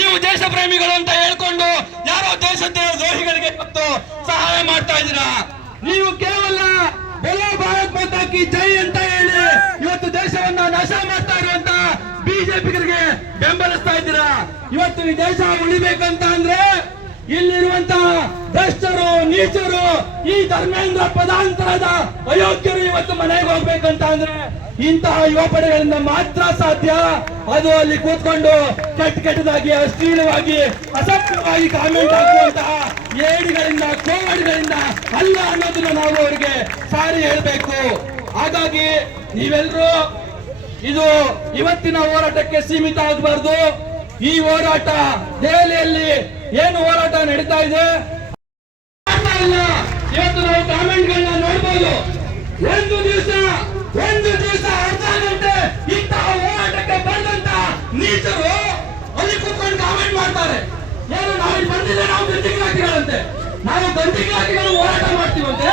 ನೀವು ದೇಶ ಪ್ರೇಮಿಗಳು ಅಂತ ಹೇಳ್ಕೊಂಡು ಯಾರೋ ದೇಶದ ದ್ರೋಹಿಗಳಿಗೆ ಇವತ್ತು ಸಹಾಯ ಮಾಡ್ತಾ ಇದ್ದೀರಾ. ನೀವು ಕೇವಲ ಬೋಲೋ ಭಾರತ್ ಮಾತಾ ಕಿ ಜೈ ಅಂತ ಹೇಳಿ ಇವತ್ತು ದೇಶವನ್ನ ನಾಶ ಮಾಡ್ತಾ ಇರುವಂತ ಬಿಜೆಪಿಗರಿಗೆ ಬೆಂಬಲಿಸ್ತಾ ಇದ್ದೀರಾ. ಇವತ್ತು ಈ ದೇಶ ಉಳಿಬೇಕಂತ ಅಂದ್ರೆ ಇಲ್ಲಿರುವಂತ ಭ್ರಷ್ಟರು, ನೀಚರು, ಈ ಧರ್ಮೇಂದ್ರ ಪದಾಂತರದ ಅಯೋಗ್ಯರು ಇವತ್ತು ಮನೆಗೆ ಹೋಗ್ಬೇಕಂತ ಅಂದ್ರೆ ಇಂತಹ ಯುವ ಪಡೆಗಳಿಂದ ಮಾತ್ರ ಸಾಧ್ಯ. ಅದು ಅಲ್ಲಿ ಕೂತ್ಕೊಂಡು ಕೆಟ್ಟದಾಗಿ, ಅಶ್ಲೀಲವಾಗಿ, ಅಸಭ್ಯವಾಗಿ ಕಾಮೆಂಟ್ ಹಾಕುವಂತಹ ಏಡಿಗಳಿಂದ, ಕೋವಡಿಗಳಿಂದ ಅಲ್ಲ ಅನ್ನೋದನ್ನ ನಾವು ಅವರಿಗೆ ಸಾರಿ ಹೇಳ್ಬೇಕು. ಹಾಗಾಗಿ ನೀವೆಲ್ಲರೂ ಇದು ಇವತ್ತಿನ ಹೋರಾಟಕ್ಕೆ ಸೀಮಿತ ಆಗಬಾರ್ದು. ಈ ಹೋರಾಟ ದೆಹಲಿಯಲ್ಲಿ ಏನು ಹೋರಾಟ ನಡೀತಾ ಇದೆ ಇವತ್ತು ನಾವು ಕಾಮೆಂಟ್ಗಳನ್ನ ನೋಡ್ಬೋದು. ಒಂದು ದಿವಸ ಅರ್ಧ ಗಂಟೆ ಇಂತಹ ಹೋರಾಟಕ್ಕೆ ಬಂದಂತ ನೀಚರು ಅಲ್ಲಿ ಕೂತ್ಕೊಂಡು ಕಾಮೆಂಟ್ ಮಾಡ್ತಾರೆ. ಏನು ನಾವು ಬಂದಿದೆ, ನಾವು ಗಂಜಿಗಳಾಕಿಗಳಂತೆ, ನಾವು ಗಂಜಿಗಳಾಕಿಗಳು ಹೋರಾಟ ಮಾಡ್ತೀವಂತೆ.